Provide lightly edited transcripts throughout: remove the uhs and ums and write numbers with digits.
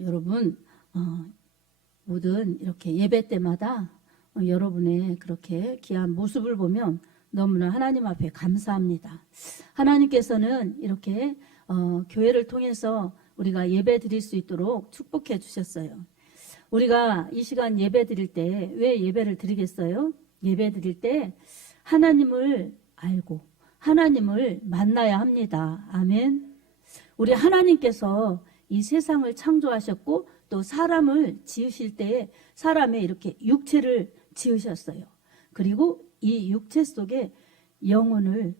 여러분 모든 이렇게 예배 때마다 여러분의 그렇게 귀한 모습을 보면 너무나 하나님 앞에 감사합니다. 하나님께서는 이렇게 교회를 통해서 우리가 예배 드릴 수 있도록 축복해 주셨어요. 우리가 이 시간 예배 드릴 때 왜 예배를 드리겠어요? 예배 드릴 때 하나님을 알고 하나님을 만나야 합니다. 아멘. 우리 하나님께서 이 세상을 창조하셨고 또 사람을 지으실 때에 사람의 이렇게 육체를 지으셨어요. 그리고 이 육체 속에 영혼을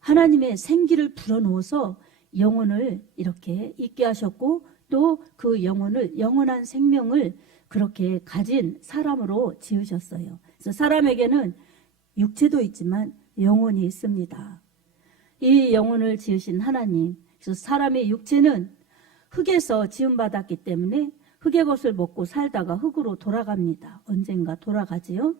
하나님의 생기를 불어넣어서 영혼을 이렇게 있게 하셨고 또 그 영혼을 영원한 생명을 그렇게 가진 사람으로 지으셨어요. 그래서 사람에게는 육체도 있지만 영혼이 있습니다. 이 영혼을 지으신 하나님, 그래서 사람의 육체는 흙에서 지음받았기 때문에 흙의 것을 먹고 살다가 흙으로 돌아갑니다. 언젠가 돌아가지요.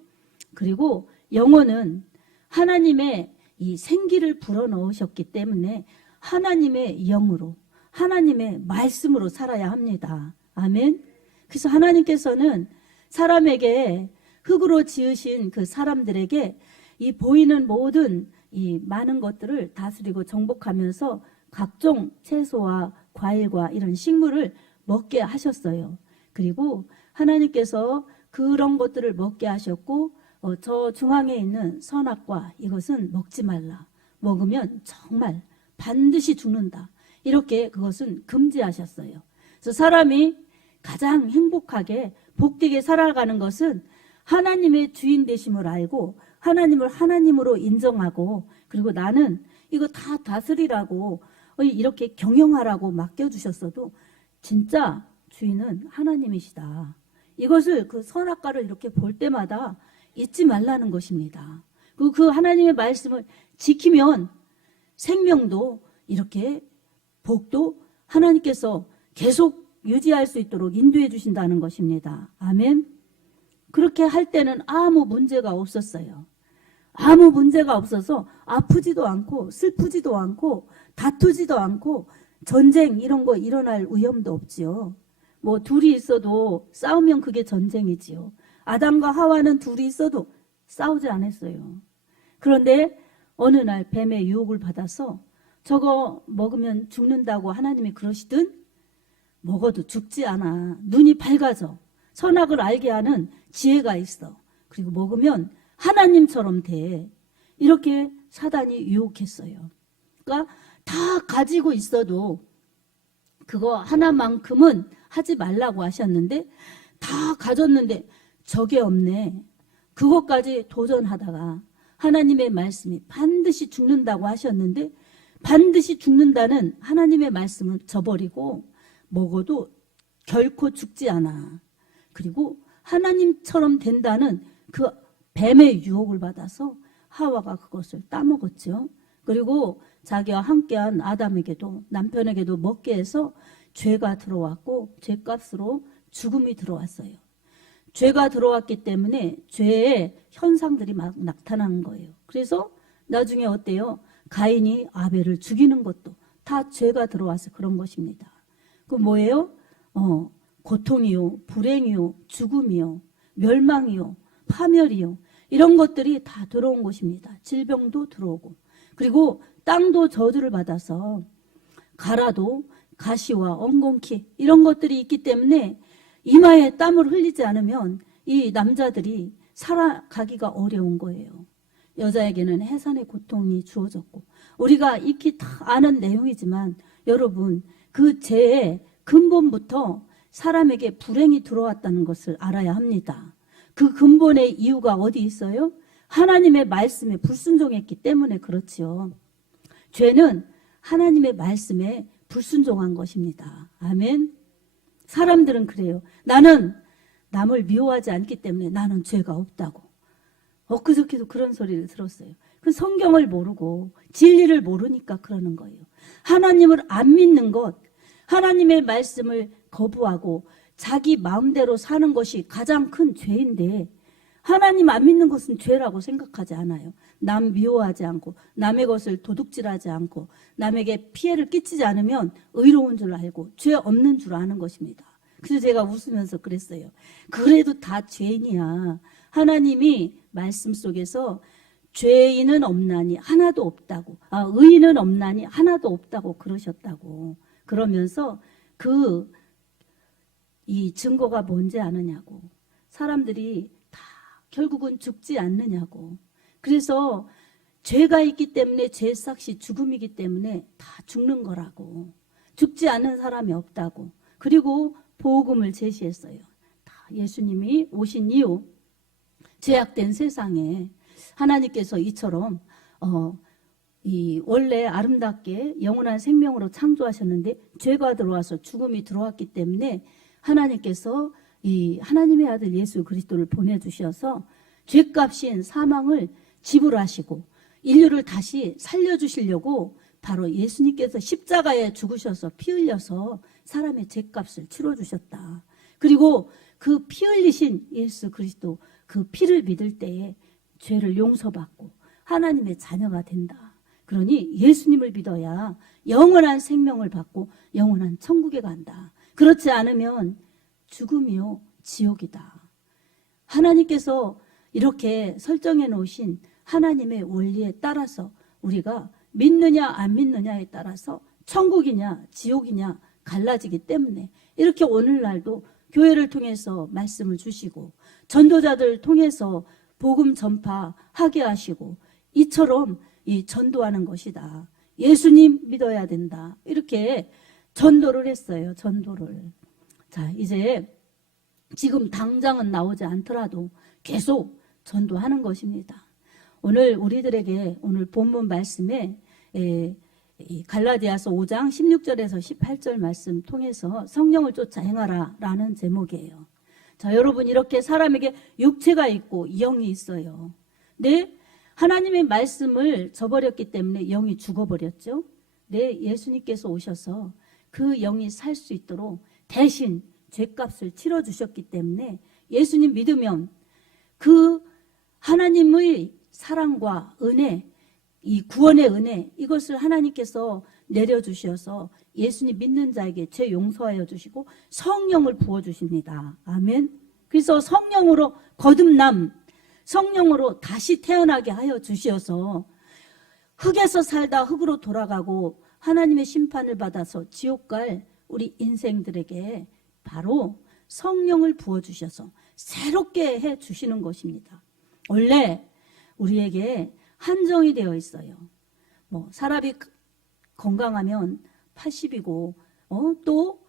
그리고 영혼은 하나님의 이 생기를 불어넣으셨기 때문에 하나님의 영으로 하나님의 말씀으로 살아야 합니다. 아멘. 그래서 하나님께서는 사람에게 흙으로 지으신 그 사람들에게 이 보이는 모든 이 많은 것들을 다스리고 정복하면서 각종 채소와 과일과 이런 식물을 먹게 하셨어요. 그리고 하나님께서 그런 것들을 먹게 하셨고 저 중앙에 있는 선악과 이것은 먹지 말라. 먹으면 정말 반드시 죽는다. 이렇게 그것은 금지하셨어요. 그래서 사람이 가장 행복하게 복되게 살아가는 것은 하나님의 주인 되심을 알고 하나님을 하나님으로 인정하고 그리고 나는 이거 다 다스리라고 이렇게 경영하라고 맡겨주셨어도 진짜 주인은 하나님이시다. 이것을 그 선악과를 이렇게 볼 때마다 잊지 말라는 것입니다. 그 하나님의 말씀을 지키면 생명도 이렇게 복도 하나님께서 계속 유지할 수 있도록 인도해 주신다는 것입니다. 아멘. 그렇게 할 때는 아무 문제가 없었어요. 아무 문제가 없어서 아프지도 않고 슬프지도 않고 다투지도 않고 전쟁 이런 거 일어날 위험도 없지요. 뭐 둘이 있어도 싸우면 그게 전쟁이지요. 아담과 하와는 둘이 있어도 싸우지 않았어요. 그런데 어느 날 뱀의 유혹을 받아서 저거 먹으면 죽는다고 하나님이 그러시든 먹어도 죽지 않아. 눈이 밝아져. 선악을 알게 하는 지혜가 있어. 그리고 먹으면 하나님처럼 돼. 이렇게 사단이 유혹했어요. 그러니까 다 가지고 있어도 그거 하나만큼은 하지 말라고 하셨는데 다 가졌는데 저게 없네. 그것까지 도전하다가 하나님의 말씀이 반드시 죽는다고 하셨는데 반드시 죽는다는 하나님의 말씀을 저버리고 먹어도 결코 죽지 않아. 그리고 하나님처럼 된다는 그 뱀의 유혹을 받아서 하와가 그것을 따먹었죠. 그리고 자기와 함께한 아담에게도 남편에게도 먹게 해서 죄가 들어왔고 죄값으로 죽음이 들어왔어요. 죄가 들어왔기 때문에 죄의 현상들이 막 나타나는 거예요. 그래서 나중에 어때요? 가인이 아벨을 죽이는 것도 다 죄가 들어와서 그런 것입니다. 그 뭐예요? 고통이요, 불행이요, 죽음이요, 멸망이요, 파멸이요. 이런 것들이 다 들어온 것입니다. 질병도 들어오고. 그리고 땅도 저주를 받아서 가라도 가시와 엉겅퀴 이런 것들이 있기 때문에 이마에 땀을 흘리지 않으면 이 남자들이 살아가기가 어려운 거예요. 여자에게는 해산의 고통이 주어졌고 우리가 익히 다 아는 내용이지만 여러분 그 죄의 근본부터 사람에게 불행이 들어왔다는 것을 알아야 합니다. 그 근본의 이유가 어디 있어요? 하나님의 말씀에 불순종했기 때문에 그렇지요. 죄는 하나님의 말씀에 불순종한 것입니다. 아멘. 사람들은 그래요. 나는 남을 미워하지 않기 때문에 나는 죄가 없다고. 엊그저께도 그런 소리를 들었어요. 그 성경을 모르고 진리를 모르니까 그러는 거예요. 하나님을 안 믿는 것, 하나님의 말씀을 거부하고 자기 마음대로 사는 것이 가장 큰 죄인데 하나님 안 믿는 것은 죄라고 생각하지 않아요. 남 미워하지 않고 남의 것을 도둑질하지 않고 남에게 피해를 끼치지 않으면 의로운 줄 알고 죄 없는 줄 아는 것입니다. 그래서 제가 웃으면서 그랬어요. 그래도 다 죄인이야. 하나님이 말씀 속에서 죄인은 없나니 하나도 없다고, 의인은 없나니 하나도 없다고 그러셨다고. 그러면서 이 증거가 뭔지 아느냐고. 사람들이 다 결국은 죽지 않느냐고. 그래서 죄가 있기 때문에 죄 삭시 죽음이기 때문에 다 죽는 거라고. 죽지 않는 사람이 없다고. 그리고 복음을 제시했어요. 다 예수님이 오신 이후 죄악된 세상에 하나님께서 이처럼 원래 아름답게 영원한 생명으로 창조하셨는데 죄가 들어와서 죽음이 들어왔기 때문에 하나님께서 이 하나님의 아들 예수 그리스도를 보내주셔서 죄값인 사망을 지불하시고 인류를 다시 살려주시려고 바로 예수님께서 십자가에 죽으셔서 피 흘려서 사람의 죄값을 치러주셨다. 그리고 그 피 흘리신 예수 그리스도 그 피를 믿을 때에 죄를 용서받고 하나님의 자녀가 된다. 그러니 예수님을 믿어야 영원한 생명을 받고 영원한 천국에 간다. 그렇지 않으면 죽음이요 지옥이다. 하나님께서 이렇게 설정해 놓으신 하나님의 원리에 따라서 우리가 믿느냐 안 믿느냐에 따라서 천국이냐 지옥이냐 갈라지기 때문에 이렇게 오늘날도 교회를 통해서 말씀을 주시고 전도자들 통해서 복음 전파하게 하시고 이처럼 이 전도하는 것이다. 예수님 믿어야 된다. 이렇게 전도를 했어요. 전도를. 자, 이제 지금 당장은 나오지 않더라도 계속 전도하는 것입니다. 오늘 우리들에게 오늘 본문 말씀에 갈라디아서 5장 16절에서 18절 말씀 통해서 성령을 쫓아 행하라 라는 제목이에요. 자, 여러분 이렇게 사람에게 육체가 있고 영이 있어요. 네, 하나님의 말씀을 저버렸기 때문에 영이 죽어버렸죠. 네, 예수님께서 오셔서 그 영이 살 수 있도록 대신 죄값을 치러주셨기 때문에 예수님 믿으면 그 하나님의 사랑과 은혜, 이 구원의 은혜, 이것을 하나님께서 내려주셔서 예수님 믿는 자에게 죄 용서하여 주시고 성령을 부어주십니다. 아멘. 그래서 성령으로 거듭남, 성령으로 다시 태어나게 하여 주셔서 흙에서 살다 흙으로 돌아가고 하나님의 심판을 받아서 지옥 갈 우리 인생들에게 바로 성령을 부어주셔서 새롭게 해주시는 것입니다. 원래 우리에게 한정이 되어 있어요. 사람이 건강하면 80이고 또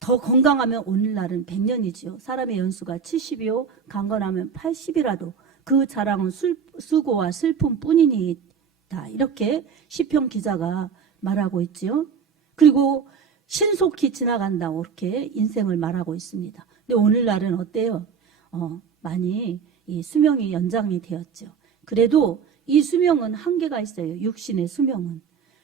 더 건강하면 오늘날은 100년이지요. 사람의 연수가 70이요 강건하면 80이라도 그 자랑은 수고와 슬픔뿐이니이다. 이렇게 시편 기자가 말하고 있지요. 그리고 신속히 지나간다고 이렇게 인생을 말하고 있습니다. 근데 오늘날은 어때요? 많이 이 수명이 연장이 되었죠. 그래도 이 수명은 한계가 있어요. 육신의 수명은.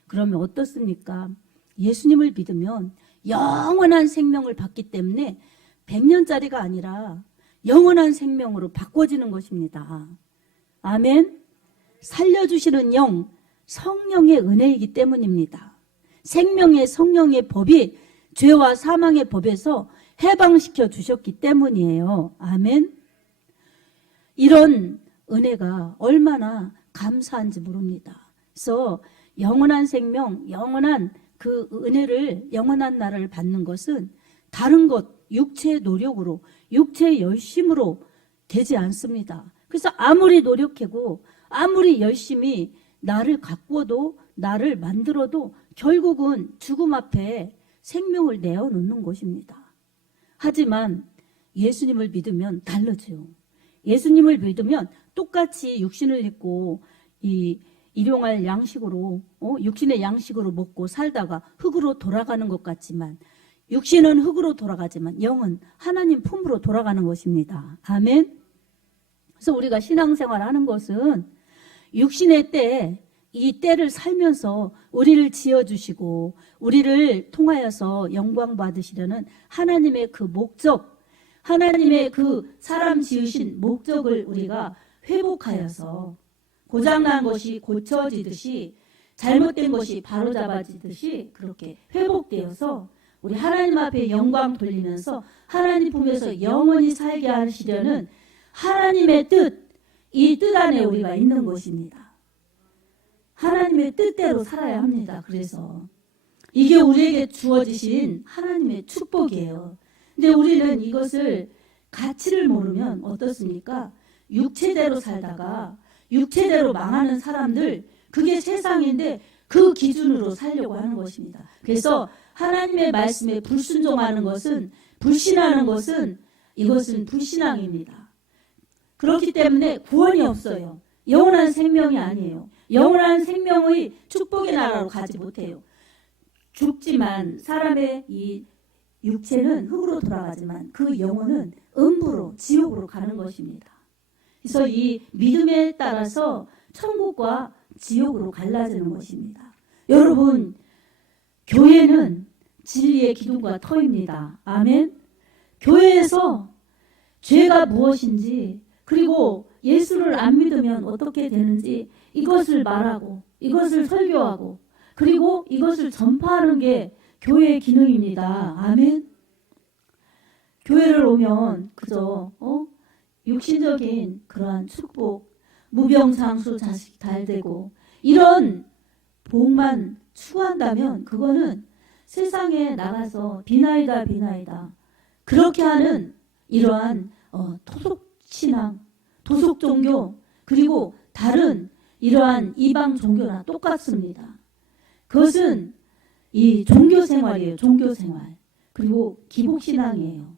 그러면 어떻습니까? 예수님을 믿으면 영원한 생명을 받기 때문에 100년짜리가 아니라 영원한 생명으로 바꿔지는 것입니다. 아멘. 살려주시는 영, 성령의 은혜이기 때문입니다. 생명의 성령의 법이 죄와 사망의 법에서 해방시켜 주셨기 때문이에요. 아멘. 이런 은혜가 얼마나 감사한지 모릅니다. 그래서 영원한 생명, 영원한 그 은혜를, 영원한 나라를 받는 것은 다른 것, 육체의 노력으로, 육체의 열심으로 되지 않습니다. 그래서 아무리 노력하고 아무리 열심히 나를 가꾸어도 나를 만들어도 결국은 죽음 앞에 생명을 내어놓는 것입니다. 하지만 예수님을 믿으면 다르죠. 예수님을 믿으면 똑같이 육신을 입고 일용할 양식으로 육신의 양식으로 먹고 살다가 흙으로 돌아가는 것 같지만 육신은 흙으로 돌아가지만 영은 하나님 품으로 돌아가는 것입니다. 아멘. 그래서 우리가 신앙생활을 하는 것은 육신의 때, 이 때를 살면서 우리를 지어주시고 우리를 통하여서 영광 받으시려는 하나님의 그 목적, 하나님의 그 사람 지으신 목적을 우리가 회복하여서 고장난 것이 고쳐지듯이 잘못된 것이 바로잡아지듯이 그렇게 회복되어서 우리 하나님 앞에 영광 돌리면서 하나님 품에서 영원히 살게 하시려는 하나님의 뜻, 이 뜻 안에 우리가 있는 것입니다. 하나님의 뜻대로 살아야 합니다. 그래서 이게 우리에게 주어지신 하나님의 축복이에요. 근데 우리는 이것을 가치를 모르면 어떻습니까? 육체대로 살다가 육체대로 망하는 사람들, 그게 세상인데 그 기준으로 살려고 하는 것입니다. 그래서 하나님의 말씀에 불순종하는 것은, 불신하는 것은, 이것은 불신앙입니다. 그렇기 때문에 구원이 없어요. 영원한 생명이 아니에요. 영원한 생명의 축복의 나라로 가지 못해요. 죽지만 사람의 이 육체는 흙으로 돌아가지만 그 영혼은 음부로, 지옥으로 가는 것입니다. 그래서 이 믿음에 따라서 천국과 지옥으로 갈라지는 것입니다. 여러분, 교회는 진리의 기둥과 터입니다. 아멘. 교회에서 죄가 무엇인지, 그리고 예수를 안 믿으면 어떻게 되는지 이것을 말하고, 이것을 설교하고, 그리고 이것을 전파하는 게 교회의 기능입니다. 아멘. 교회를 오면 그저 육신적인 그러한 축복, 무병장수, 자식 달되고 이런 복만 추구한다면 그거는 세상에 나가서 비나이다 그렇게 하는 이러한 토속신앙, 도속종교, 그리고 다른 이러한 이방 종교나 똑같습니다. 그것은 이 종교생활이에요. 종교생활. 그리고 기복신앙이에요.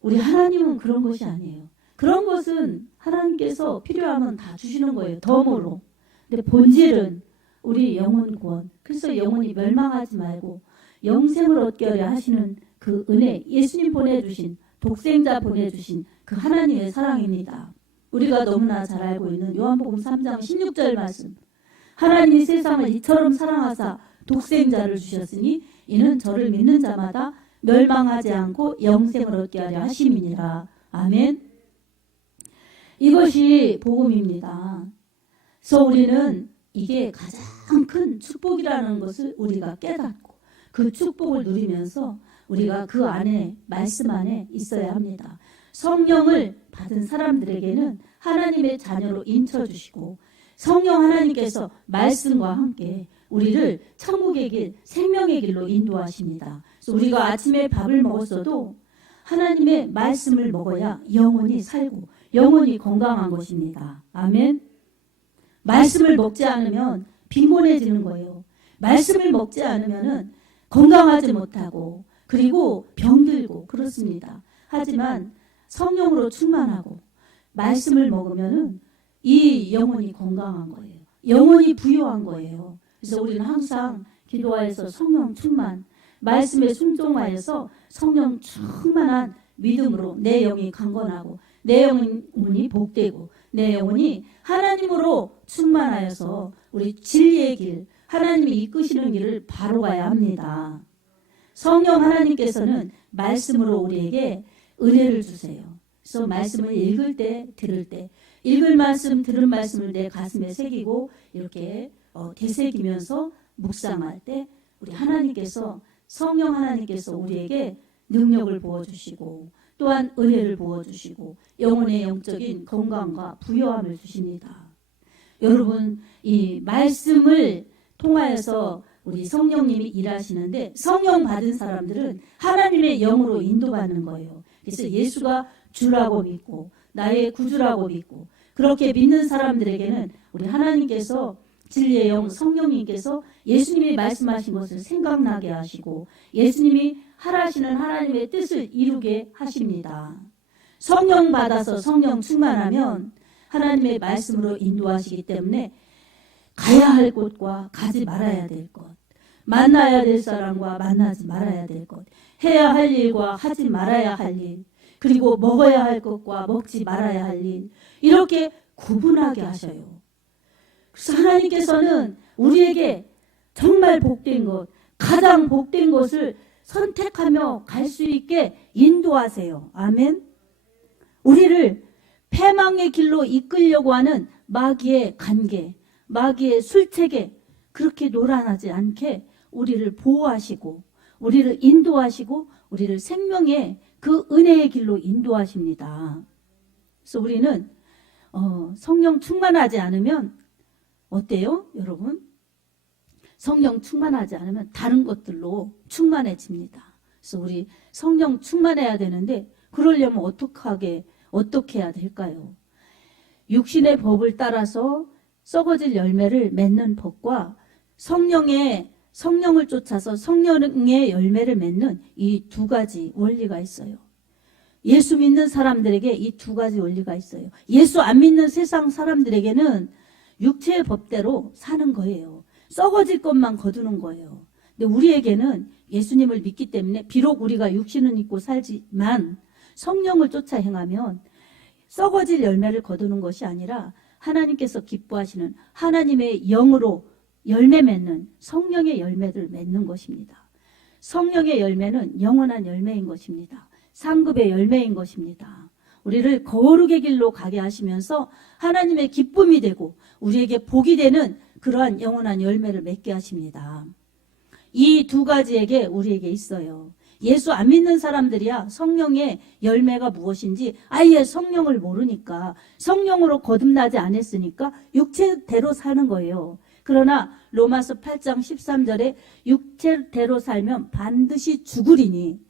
우리 하나님은 그런 것이 아니에요. 그런 것은 하나님께서 필요하면 다 주시는 거예요. 덤으로. 근데 본질은 우리 영혼 구원. 그래서 영혼이 멸망하지 말고 영생을 얻게 하려 하시는 그 은혜, 예수님 보내주신, 독생자 보내주신 그 하나님의 사랑입니다. 우리가 너무나 잘 알고 있는 요한복음 3장 16절 말씀. 하나님이 세상을 이처럼 사랑하사 독생자를 주셨으니 이는 저를 믿는 자마다 멸망하지 않고 영생을 얻게 하려 하심이니라. 아멘. 이것이 복음입니다. 그래서 우리는 이게 가장 큰 축복이라는 것을 우리가 깨닫고 그 축복을 누리면서 우리가 그 안에, 말씀 안에 있어야 합니다. 성령을 받은 사람들에게는 하나님의 자녀로 인쳐주시고 성령 하나님께서 말씀과 함께 우리를 천국의 길, 생명의 길로 인도하십니다. 그래서 우리가 아침에 밥을 먹었어도 하나님의 말씀을 먹어야 영혼이 살고 영혼이 건강한 것입니다. 아멘. 말씀을 먹지 않으면 빈곤해지는 거예요. 말씀을 먹지 않으면 건강하지 못하고 그리고 병들고 그렇습니다. 하지만 성령으로 충만하고 말씀을 먹으면 이 영혼이 건강한 거예요. 영혼이 부유한 거예요. 그래서 우리는 항상 기도하여서 성령 충만, 말씀에 순종하여서 성령 충만한 믿음으로 내 영이 강건하고 내 영혼이 복되고 내 영혼이 하나님으로 충만하여서 우리 진리의 길, 하나님이 이끄시는 길을 바로 가야 합니다. 성령 하나님께서는 말씀으로 우리에게 은혜를 주세요. 그래서 말씀을 읽을 때, 들을 때, 읽을 말씀, 들은 말씀을 내 가슴에 새기고 이렇게 되새기면서 묵상할 때 우리 하나님께서, 성령 하나님께서 우리에게 능력을 부어주시고 또한 은혜를 부어주시고 영혼의 영적인 건강과 부요함을 주십니다. 여러분, 이 말씀을 통하여서 우리 성령님이 일하시는데 성령 받은 사람들은 하나님의 영으로 인도받는 거예요. 그래서 예수가 주라고 믿고 나의 구주라고 믿고 그렇게 믿는 사람들에게는 우리 하나님께서 진리의 영 성령님께서 예수님이 말씀하신 것을 생각나게 하시고 예수님이 하라시는 하나님의 뜻을 이루게 하십니다. 성령 받아서 성령 충만하면 하나님의 말씀으로 인도하시기 때문에 가야 할 곳과 가지 말아야 될 것, 만나야 될 사람과 만나지 말아야 될 것, 해야 할 일과 하지 말아야 할 일, 그리고 먹어야 할 것과 먹지 말아야 할 일, 이렇게 구분하게 하셔요. 그래서 하나님께서는 우리에게 정말 복된 것, 가장 복된 것을 선택하며 갈 수 있게 인도하세요. 아멘. 우리를 패망의 길로 이끌려고 하는 마귀의 관계, 마귀의 술책에 그렇게 노란하지 않게 우리를 보호하시고 우리를 인도하시고 우리를 생명의 그 은혜의 길로 인도하십니다. 그래서 우리는 성령 충만하지 않으면 어때요, 여러분? 성령 충만하지 않으면 다른 것들로 충만해집니다. 그래서 우리 성령 충만해야 되는데 그러려면 어떻게 해야 될까요? 육신의 법을 따라서 썩어질 열매를 맺는 법과 성령을 쫓아서 성령의 열매를 맺는 이 두 가지 원리가 있어요. 예수 믿는 사람들에게 이 두 가지 원리가 있어요. 예수 안 믿는 세상 사람들에게는 육체의 법대로 사는 거예요. 썩어질 것만 거두는 거예요. 근데 우리에게는 예수님을 믿기 때문에 비록 우리가 육신은 있고 살지만 성령을 쫓아 행하면 썩어질 열매를 거두는 것이 아니라 하나님께서 기뻐하시는 하나님의 영으로 열매 맺는 성령의 열매를 맺는 것입니다. 성령의 열매는 영원한 열매인 것입니다. 상급의 열매인 것입니다. 우리를 거룩의 길로 가게 하시면서 하나님의 기쁨이 되고 우리에게 복이 되는 그러한 영원한 열매를 맺게 하십니다. 이 두 가지에게 우리에게 있어요. 예수 안 믿는 사람들이야 성령의 열매가 무엇인지 아예 성령을 모르니까 성령으로 거듭나지 않았으니까 육체대로 사는 거예요. 그러나 로마서 8장 13절에 육체대로 살면 반드시 죽으리니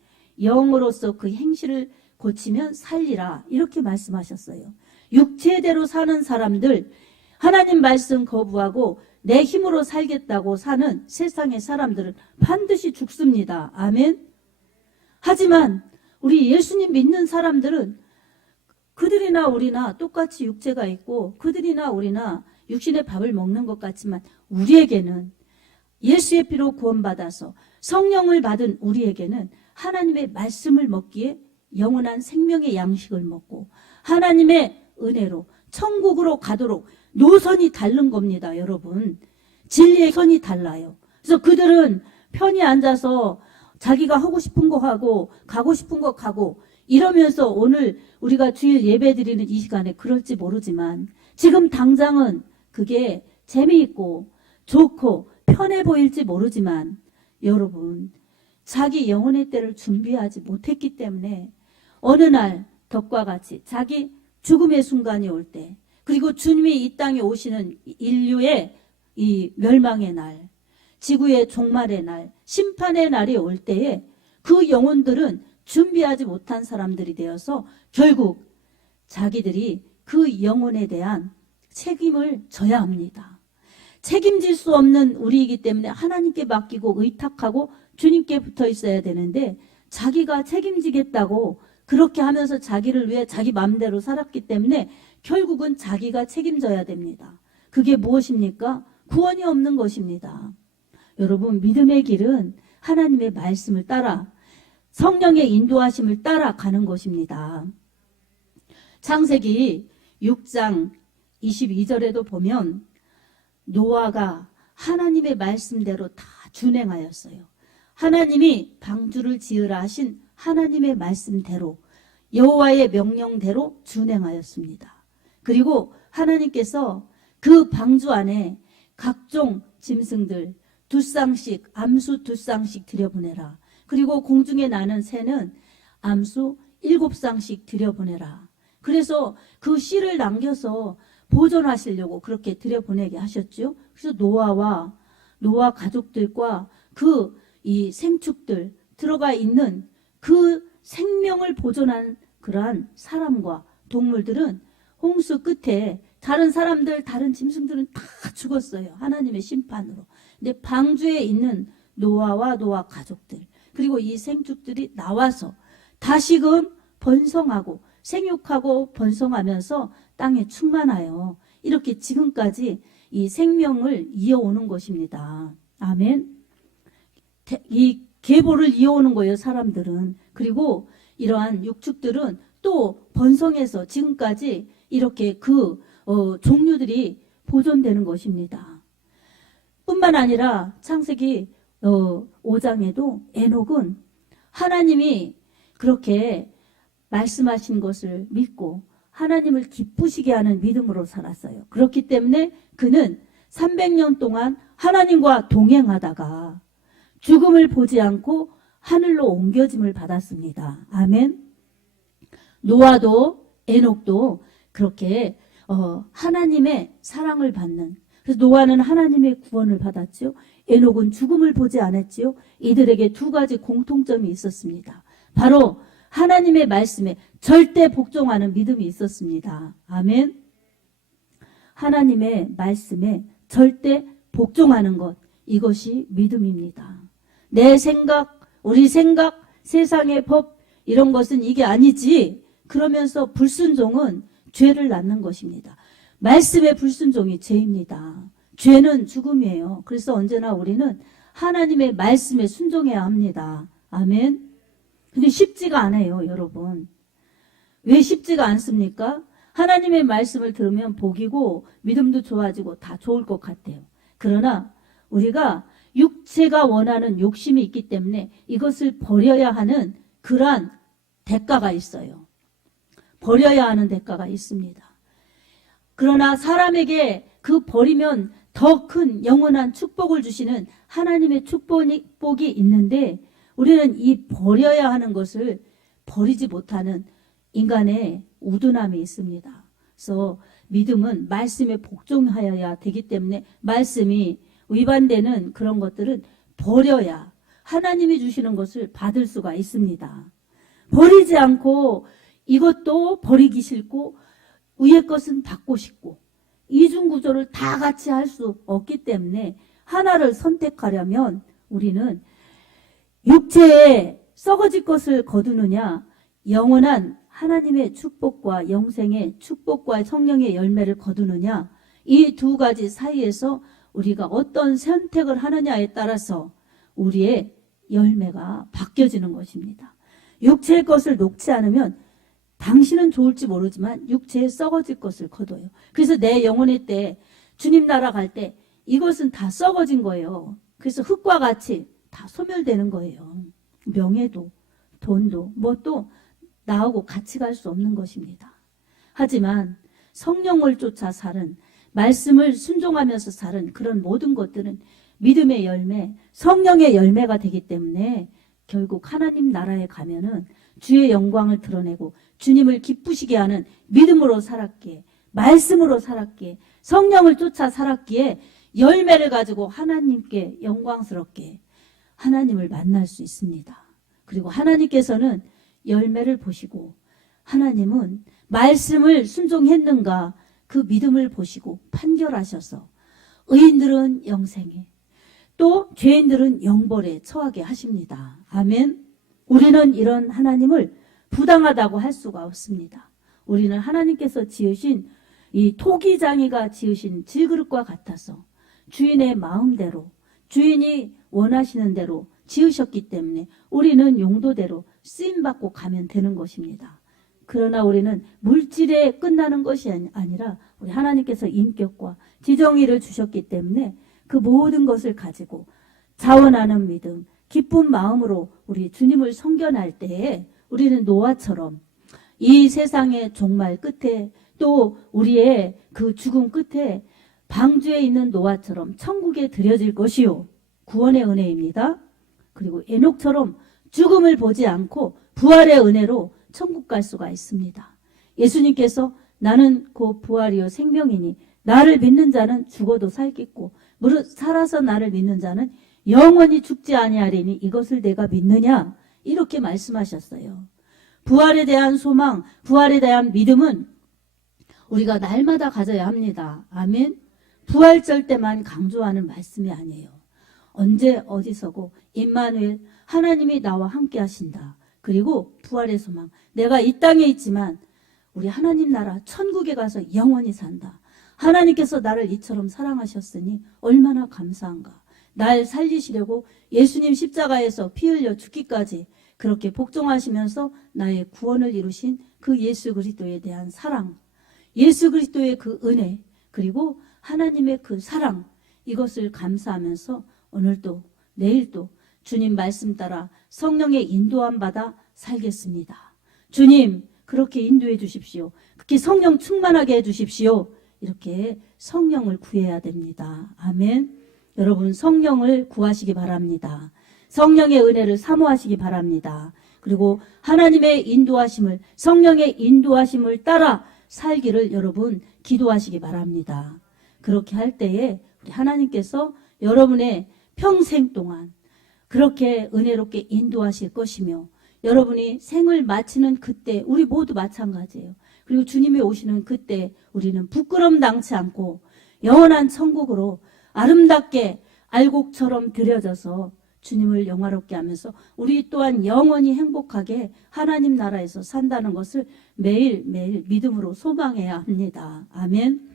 영으로서 그 행실을 고치면 살리라 이렇게 말씀하셨어요. 육체대로 사는 사람들, 하나님 말씀 거부하고 내 힘으로 살겠다고 사는 세상의 사람들은 반드시 죽습니다. 아멘. 하지만 우리 예수님 믿는 사람들은 그들이나 우리나 똑같이 육체가 있고 그들이나 우리나 육신의 밥을 먹는 것 같지만 우리에게는 예수의 피로 구원받아서 성령을 받은 우리에게는 하나님의 말씀을 먹기에 영원한 생명의 양식을 먹고 하나님의 은혜로 천국으로 가도록 노선이 다른 겁니다. 여러분, 진리의 선이 달라요. 그래서 그들은 편히 앉아서 자기가 하고 싶은 거 하고 가고 싶은 거 가고 이러면서 오늘 우리가 주일 예배 드리는 이 시간에 그럴지 모르지만 지금 당장은 그게 재미있고 좋고 편해 보일지 모르지만 여러분, 자기 영혼의 때를 준비하지 못했기 때문에 어느 날 덕과 같이 자기 죽음의 순간이 올 때, 그리고 주님이 이 땅에 오시는 인류의 이 멸망의 날, 지구의 종말의 날, 심판의 날이 올 때에 그 영혼들은 준비하지 못한 사람들이 되어서 결국 자기들이 그 영혼에 대한 책임을 져야 합니다. 책임질 수 없는 우리이기 때문에 하나님께 맡기고 의탁하고 주님께 붙어 있어야 되는데 자기가 책임지겠다고 그렇게 하면서 자기를 위해 자기 마음대로 살았기 때문에 결국은 자기가 책임져야 됩니다. 그게 무엇입니까? 구원이 없는 것입니다. 여러분, 믿음의 길은 하나님의 말씀을 따라 성령의 인도하심을 따라 가는 것입니다. 창세기 6장 22절에도 보면 노아가 하나님의 말씀대로 다 준행하였어요. 하나님이 방주를 지으라 하신 하나님의 말씀대로 여호와의 명령대로 준행하였습니다. 그리고 하나님께서 그 방주 안에 각종 짐승들 두 쌍씩, 암수 두 쌍씩 들여보내라. 그리고 공중에 나는 새는 암수 7쌍씩 들여보내라. 그래서 그 씨를 남겨서 보존하시려고 그렇게 들여보내게 하셨죠. 그래서 노아 가족들과 그 이 생축들 들어가 있는 그 생명을 보존한 그러한 사람과 동물들은 홍수 끝에 다른 사람들, 다른 짐승들은 다 죽었어요. 하나님의 심판으로. 근데 방주에 있는 노아와 노아 가족들, 그리고 이 생축들이 나와서 다시금 번성하고 생육하고 번성하면서 땅에 충만하여 이렇게 지금까지 이 생명을 이어오는 것입니다. 아멘. 이 계보를 이어오는 거예요, 사람들은. 그리고 이러한 육축들은 또 번성해서 지금까지 이렇게 종류들이 보존되는 것입니다. 뿐만 아니라 창세기 5장에도 에녹은 하나님이 그렇게 말씀하신 것을 믿고 하나님을 기쁘시게 하는 믿음으로 살았어요. 그렇기 때문에 그는 300년 동안 하나님과 동행하다가 죽음을 보지 않고 하늘로 옮겨짐을 받았습니다. 아멘. 노아도 에녹도 그렇게 하나님의 사랑을 받는, 그래서 노아는 하나님의 구원을 받았죠. 에녹은 죽음을 보지 않았지요. 이들에게 두 가지 공통점이 있었습니다. 바로 하나님의 말씀에 절대 복종하는 믿음이 있었습니다. 아멘. 하나님의 말씀에 절대 복종하는 것, 이것이 믿음입니다. 내 생각, 우리 생각, 세상의 법, 이런 것은 이게 아니지. 그러면서 불순종은 죄를 낳는 것입니다. 말씀의 불순종이 죄입니다. 죄는 죽음이에요. 그래서 언제나 우리는 하나님의 말씀에 순종해야 합니다. 아멘. 근데 쉽지가 않아요, 여러분. 왜 쉽지가 않습니까? 하나님의 말씀을 들으면 복이고 믿음도 좋아지고 다 좋을 것 같아요. 그러나 우리가 육체가 원하는 욕심이 있기 때문에 이것을 버려야 하는 그러한 대가가 있어요. 버려야 하는 대가가 있습니다. 그러나 사람에게 그 버리면 더 큰 영원한 축복을 주시는 하나님의 축복이 있는데 우리는 이 버려야 하는 것을 버리지 못하는 인간의 우둔함이 있습니다. 그래서 믿음은 말씀에 복종하여야 되기 때문에 말씀이 위반되는 그런 것들은 버려야 하나님이 주시는 것을 받을 수가 있습니다. 버리지 않고 이것도 버리기 싫고 위의 것은 받고 싶고 이중구조를 다 같이 할 수 없기 때문에 하나를 선택하려면 우리는 육체에 썩어질 것을 거두느냐, 영원한 하나님의 축복과 영생의 축복과 성령의 열매를 거두느냐, 이 두 가지 사이에서 우리가 어떤 선택을 하느냐에 따라서 우리의 열매가 바뀌어지는 것입니다. 육체의 것을 놓지 않으면 당신은 좋을지 모르지만 육체에 썩어질 것을 거둬요. 그래서 내 영혼의 때 주님 나라 갈 때 이것은 다 썩어진 거예요. 그래서 흙과 같이 다 소멸되는 거예요. 명예도 돈도 뭣도 나하고 같이 갈 수 없는 것입니다. 하지만 성령을 쫓아 사는, 말씀을 순종하면서 사는 그런 모든 것들은 믿음의 열매, 성령의 열매가 되기 때문에 결국 하나님 나라에 가면은 주의 영광을 드러내고 주님을 기쁘시게 하는 믿음으로 살았기에, 말씀으로 살았기에, 성령을 쫓아 살았기에 열매를 가지고 하나님께 영광스럽게 하나님을 만날 수 있습니다. 그리고 하나님께서는 열매를 보시고 하나님은 말씀을 순종했는가 그 믿음을 보시고 판결하셔서 의인들은 영생에 또 죄인들은 영벌에 처하게 하십니다. 아멘. 우리는 이런 하나님을 부당하다고 할 수가 없습니다. 우리는 하나님께서 지으신 이 토기장이가 지으신 질그릇과 같아서 주인의 마음대로 주인이 원하시는 대로 지으셨기 때문에 우리는 용도대로 쓰임받고 가면 되는 것입니다. 그러나 우리는 물질에 끝나는 것이 아니라 우리 하나님께서 인격과 지정의를 주셨기 때문에 그 모든 것을 가지고 자원하는 믿음, 기쁜 마음으로 우리 주님을 섬겨날 때에 우리는 노아처럼 이 세상의 종말 끝에 또 우리의 그 죽음 끝에 방주에 있는 노아처럼 천국에 들여질 것이요. 구원의 은혜입니다. 그리고 에녹처럼 죽음을 보지 않고 부활의 은혜로 천국 갈 수가 있습니다. 예수님께서 나는 곧 부활이요 생명이니 나를 믿는 자는 죽어도 살겠고 무릇 살아서 나를 믿는 자는 영원히 죽지 아니하리니 이것을 내가 믿느냐? 이렇게 말씀하셨어요. 부활에 대한 소망, 부활에 대한 믿음은 우리가 날마다 가져야 합니다. 아멘. 부활절 때만 강조하는 말씀이 아니에요. 언제 어디서고 임마누엘 하나님이 나와 함께 하신다. 그리고 부활의 소망, 내가 이 땅에 있지만 우리 하나님 나라 천국에 가서 영원히 산다. 하나님께서 나를 이처럼 사랑하셨으니 얼마나 감사한가. 날 살리시려고 예수님 십자가에서 피 흘려 죽기까지 그렇게 복종하시면서 나의 구원을 이루신 그 예수 그리스도에 대한 사랑, 예수 그리스도의 그 은혜, 그리고 하나님의 그 사랑, 이것을 감사하면서 오늘도 내일도 주님 말씀 따라 성령의 인도함 받아 살겠습니다. 주님, 그렇게 인도해 주십시오. 그렇게 성령 충만하게 해 주십시오. 이렇게 성령을 구해야 됩니다. 아멘. 여러분 성령을 구하시기 바랍니다. 성령의 은혜를 사모하시기 바랍니다. 그리고 하나님의 인도하심을, 성령의 인도하심을 따라 살기를 여러분 기도하시기 바랍니다. 그렇게 할 때에 우리 하나님께서 여러분의 평생 동안 그렇게 은혜롭게 인도하실 것이며, 여러분이 생을 마치는 그때 우리 모두 마찬가지예요. 그리고 주님이 오시는 그때 우리는 부끄럼 당치 않고 영원한 천국으로 아름답게 알곡처럼 들여져서 주님을 영화롭게 하면서 우리 또한 영원히 행복하게 하나님 나라에서 산다는 것을 매일매일 믿음으로 소망해야 합니다. 아멘.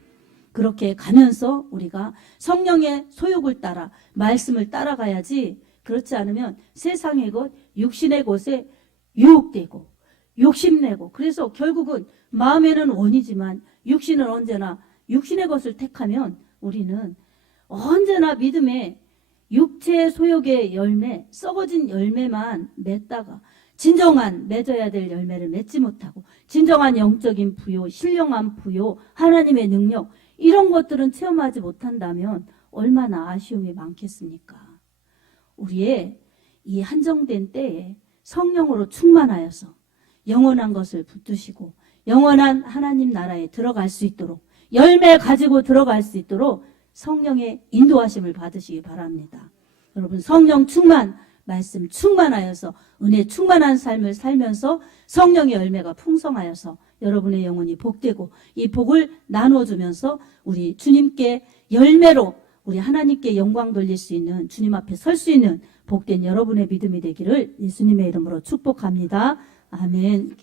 그렇게 가면서 우리가 성령의 소욕을 따라 말씀을 따라가야지, 그렇지 않으면 세상의 것, 육신의 것에 유혹되고 욕심내고, 그래서 결국은 마음에는 원이지만 육신은 언제나 육신의 것을 택하면 우리는 언제나 믿음의 육체의 소욕의 열매, 썩어진 열매만 맺다가 진정한 맺어야 될 열매를 맺지 못하고, 진정한 영적인 부요, 신령한 부요, 하나님의 능력, 이런 것들은 체험하지 못한다면 얼마나 아쉬움이 많겠습니까? 우리의 이 한정된 때에 성령으로 충만하여서 영원한 것을 붙드시고 영원한 하나님 나라에 들어갈 수 있도록, 열매 가지고 들어갈 수 있도록 성령의 인도하심을 받으시기 바랍니다. 여러분 성령 충만, 말씀 충만하여서 은혜 충만한 삶을 살면서 성령의 열매가 풍성하여서 여러분의 영혼이 복되고, 이 복을 나눠주면서 우리 주님께 열매로 우리 하나님께 영광 돌릴 수 있는, 주님 앞에 설 수 있는 복된 여러분의 믿음이 되기를 예수님의 이름으로 축복합니다. 아멘.